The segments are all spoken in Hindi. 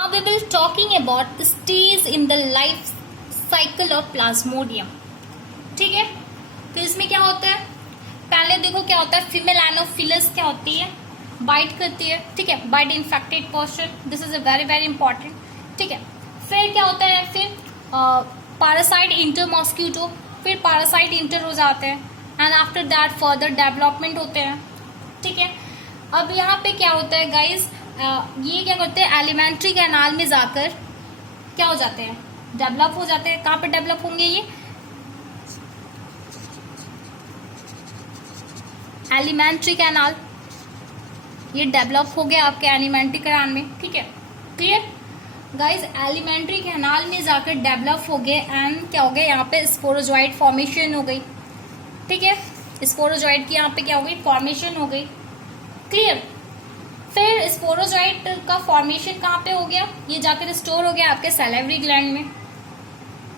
Now we will talking about the stage in the life cycle of Plasmodium. ठीक है, तो इसमें क्या होता है, पहले देखो क्या होता है, फीमेल एनोफिलस क्या होती है, बाइट करती है. ठीक है, bite infected portion, this is a very very important. ठीक है, फिर क्या होता है, फिर पैरासाइट इंटर मॉस्क्यूटो, फिर पैरासाइट इंटर हो जाते हैं and after that further development होते हैं. ठीक है, अब यहाँ पे क्या होता है गाइज, ये क्या करते हैं, एलिमेंट्री कैनाल में जाकर क्या हो जाते हैं, डेवलप हो जाते हैं. कहाँ पे डेवलप होंगे, ये एलिमेंट्री कैनाल, ये डेवलप हो गया आपके एलिमेंट्री कैनाल में. ठीक है, क्लियर गाइज, एलिमेंट्री कैनाल में जाकर डेवलप हो गए एंड क्या हो गया, यहाँ पे स्पोरोजॉइड फॉर्मेशन हो गई. ठीक है, स्पोरोजॉइड की यहाँ पे क्या हो गई, फॉर्मेशन हो गई. क्लियर, फिर स्पोरोजॉइड का फॉर्मेशन कहाँ पे हो गया, ये जाकर स्टोर हो गया आपके सैलिवरी ग्लैंड में.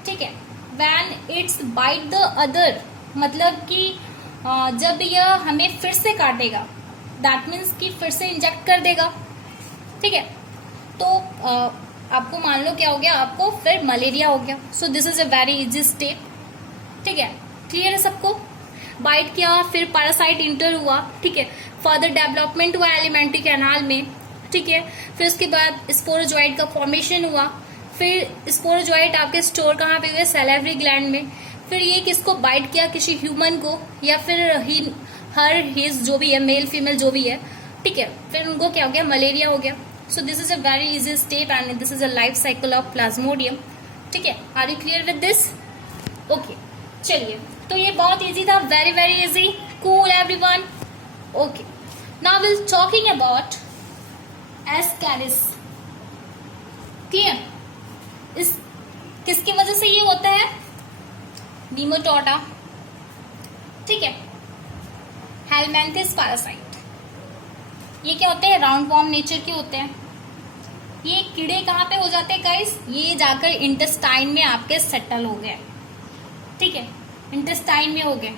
ठीक है, when it's bite the other, मतलब कि जब यह हमें फिर से काटेगा, दैट मीन्स कि फिर से इंजेक्ट कर देगा. ठीक है, तो आपको मान लो क्या हो गया, आपको फिर मलेरिया हो गया. So this is a very easy step. ठीक है, क्लियर है सबको, बाइट किया, फिर पैरासाइट इंटर हुआ. ठीक है, फर्दर डेवलपमेंट हुआ एलिमेंट्री कैनाल में. ठीक है, फिर उसके बाद स्पोरोजॉइड का फॉर्मेशन हुआ, फिर स्पोरोजॉइड आपके स्टोर कहाँ पे हुए, सैलिवरी ग्लैंड में. फिर ये किसको बाइट किया, किसी ह्यूमन को, या फिर हर हिज जो भी है, मेल फीमेल जो भी है. ठीक है, फिर उनको क्या हो गया, मलेरिया हो गया. So this is a very easy step and this is a life cycle of plasmodium. ठीक है, are you clear with this? Okay, चलिए, तो ये बहुत इजी था, very very easy, cool everyone. Okay, now will talking about ascaris. Clear, इस किसकी वजह से ये होता है, नीमोटोडा. ठीक है, हेलमिंथस पैरासाइट, ये क्या होते हैं, राउंड वॉर्म नेचर के होते हैं. ये कीड़े कहाँ पे हो जाते हैं गाइस, ये जाकर इंटेस्टाइन में आपके सेटल हो गए. ठीक है, इंटेस्टाइन में हो गए.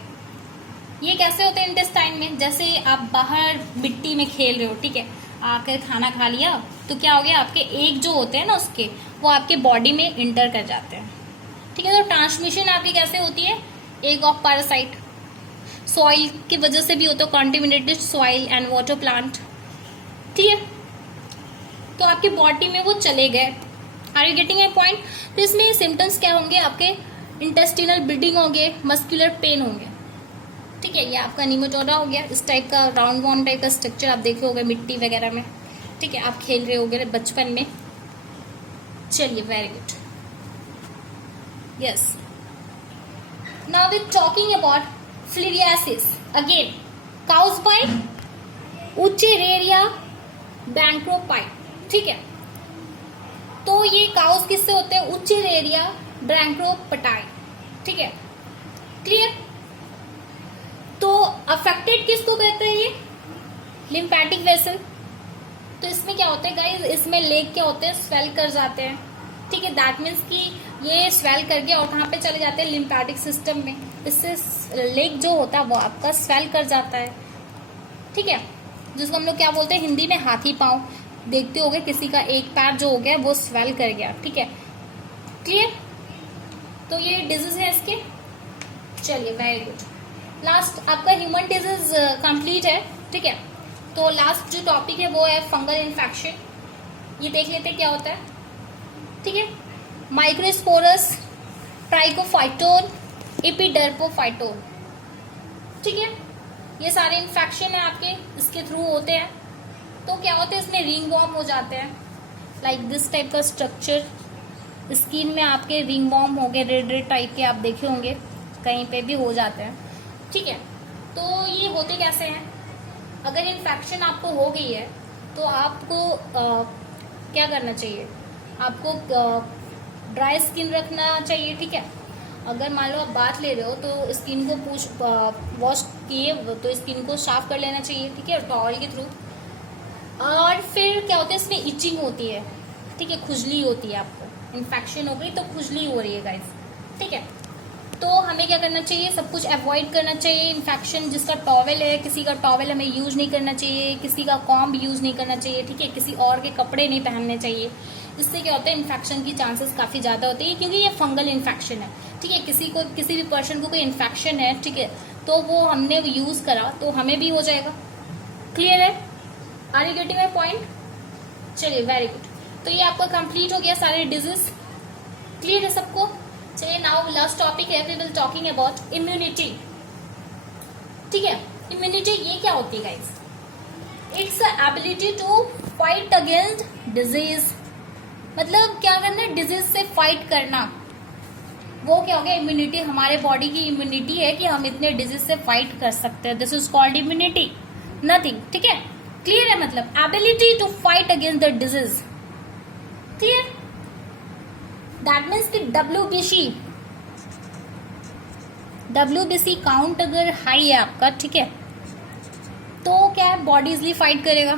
ये कैसे होते हैं इंटेस्टाइन में, जैसे आप बाहर मिट्टी में खेल रहे हो. ठीक है, आकर खाना खा लिया तो क्या हो गया, आपके एग जो होते हैं ना उसके, वो आपके बॉडी में इंटर कर जाते हैं. ठीक है, तो ट्रांसमिशन आपकी कैसे होती है, एग ऑफ पैरासाइट, सॉइल की वजह से भी होता है, contaminated soil and water plant. ठीक है, तो आपकी बॉडी में वो चले गए. Are you getting a point? तो इसमें सिम्टम्स क्या होंगे, आपके इंटेस्टिनल ब्लीडिंग होंगे, मस्कुलर पेन होंगे. ठीक है, ये आपका नीमोटोडा हो गया. इस टाइप का राउंड वॉर्म टाइप का स्ट्रक्चर आप देखे होंगे मिट्टी वगैरह में. ठीक है, आप खेल रहे होंगे बचपन में. चलिए, very good. Yes, now we talking about filariasis. Again, caused by, wuchereria bancrofti. ठीक है, तो ये काउस किससे होते हैं, उचेरेरिया बैंक्रोपाइट. ठीक है, क्लियर. तो अफेक्टेड किसको कहते हैं, ये लिम्फेटिक वेसल. तो इसमें क्या होता है गाइस, इसमें लेग क्या होते हैं, स्वेल कर जाते हैं. ठीक है, दैट मीन्स कि ये स्वेल कर गया और कहाँ पे चले जाते हैं, लिम्फेटिक सिस्टम में. इससे लेग जो होता है वो आपका स्वेल कर जाता है. ठीक है, जिसको हम लोग क्या बोलते हैं हिंदी में, हाथी पांव. देखते होगे किसी का एक पैर जो हो गया वो स्वेल कर गया. ठीक है, क्लियर. तो ये डिजीज है इसके. चलिए, वेरी गुड. लास्ट आपका ह्यूमन डिजीज कंप्लीट है. ठीक है, तो लास्ट जो टॉपिक है वो है फंगल इन्फेक्शन. ये देख लेते हैं क्या होता है. ठीक है, माइक्रोस्पोरस, ट्राइकोफाइटोन, एपिडर्पोफाइटोन. ठीक है, ये सारे इन्फेक्शन है आपके इसके थ्रू होते हैं. तो क्या होते हैं, इसमें रिंग वॉर्म हो जाते हैं, लाइक दिस टाइप का स्ट्रक्चर. स्किन में आपके रिंग वॉर्म हो गए, रेड रेड टाइप के आप देखे होंगे, कहीं पे भी हो जाते हैं. ठीक है, तो ये होते कैसे हैं, अगर इन्फेक्शन आपको हो गई है तो आपको क्या करना चाहिए, आपको ड्राई स्किन रखना चाहिए. ठीक है, अगर मान लो आप बात ले रहे हो तो स्किन को वॉश किए तो स्किन को साफ कर लेना चाहिए. ठीक है, टॉवल के थ्रू. और फिर क्या होता है, इसमें इचिंग होती है. ठीक है, खुजली होती है, आपको इन्फेक्शन हो गई तो खुजली हो रही है गाइस. ठीक है, तो हमें क्या करना चाहिए, सब कुछ अवॉइड करना चाहिए. इन्फेक्शन जिसका टॉवेल है, किसी का टॉवेल हमें यूज नहीं करना चाहिए, किसी का कॉम्ब यूज नहीं करना चाहिए. ठीक है, किसी और के कपड़े नहीं पहनने चाहिए. इससे क्या होता है, इन्फेक्शन की चांसेस काफी ज्यादा होते हैं, क्योंकि ये फंगल इन्फेक्शन है। ठीक है, किसी भी पर्सन को कोई इन्फेक्शन है, ठीक है, तो वो हमने यूज करा तो हमें भी हो जाएगा। क्लियर है? Are you getting my point? चलिए, वेरी गुड। तो ये आपका कंप्लीट हो गया सारे डिजीज। क्लियर है सबको? चलिए, नाउ लास्ट टॉपिक है, we will talking about immunity. ठीक है, इम्यूनिटी ये क्या होती है guys? It's ability to fight against disease. मतलब क्या करना है, डिजीज से फाइट करना, वो क्या हो गया, इम्यूनिटी। हमारे बॉडी की इम्यूनिटी है कि हम इतने डिजीज से फाइट कर सकते हैं, this is called immunity, nothing. ठीक है, क्लियर है? मतलब ability to fight against the disease. Clear? That means कि WBC काउंट अगर हाई है आपका, ठीक है, तो क्या है, बॉडी इजली फाइट करेगा।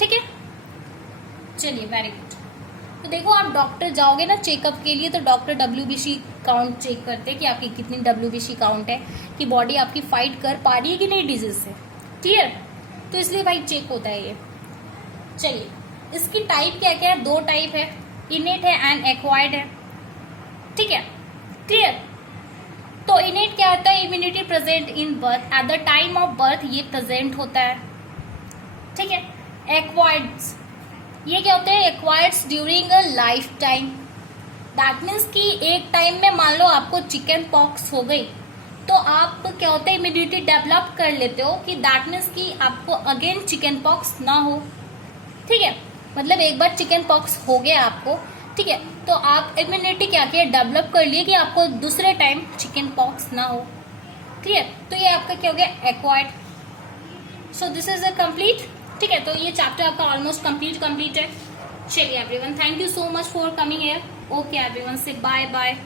ठीक है, चलिए, वेरी गुड। तो देखो, आप डॉक्टर जाओगे ना चेकअप के लिए, तो डॉक्टर WBC काउंट चेक करते हैं कि आपकी कितनी WBC काउंट है, कि बॉडी आपकी फाइट कर पा रही है कि नहीं डिजीज से। क्लियर? तो इसलिए भाई चेक होता है ये। चलिए, इसकी टाइप क्या क्या है? 2 टाइप है, इनेट है एंड एक्वायर्ड है। ठीक है, क्लियर? तो इनेट क्या होता है? Immunity present in birth, at the time of birth ये प्रेजेंट होता है। ठीक है, एक्वायर्ड ये क्या होते हैं? Acquires during a life time. That means कि एक टाइम में मान लो आपको चिकन पॉक्स हो गई, तो आप क्या होता है, इम्यूनिटी डेवलप कर लेते हो, कि दैट मीन्स कि आपको अगेन चिकन पॉक्स ना हो। ठीक है, मतलब एक बार चिकन पॉक्स हो गया आपको, ठीक है, तो आप इम्यूनिटी क्या किया, डेवलप कर लिए कि आपको दूसरे टाइम चिकन पॉक्स ना हो। क्लियर? तो ये आपका क्या हो गया, acquired. So this is a complete. ठीक है, तो ये चैप्टर आपका ऑलमोस्ट कंप्लीट है। चलिए everyone, thank you so much for coming here. Okay everyone, से बाय बाय।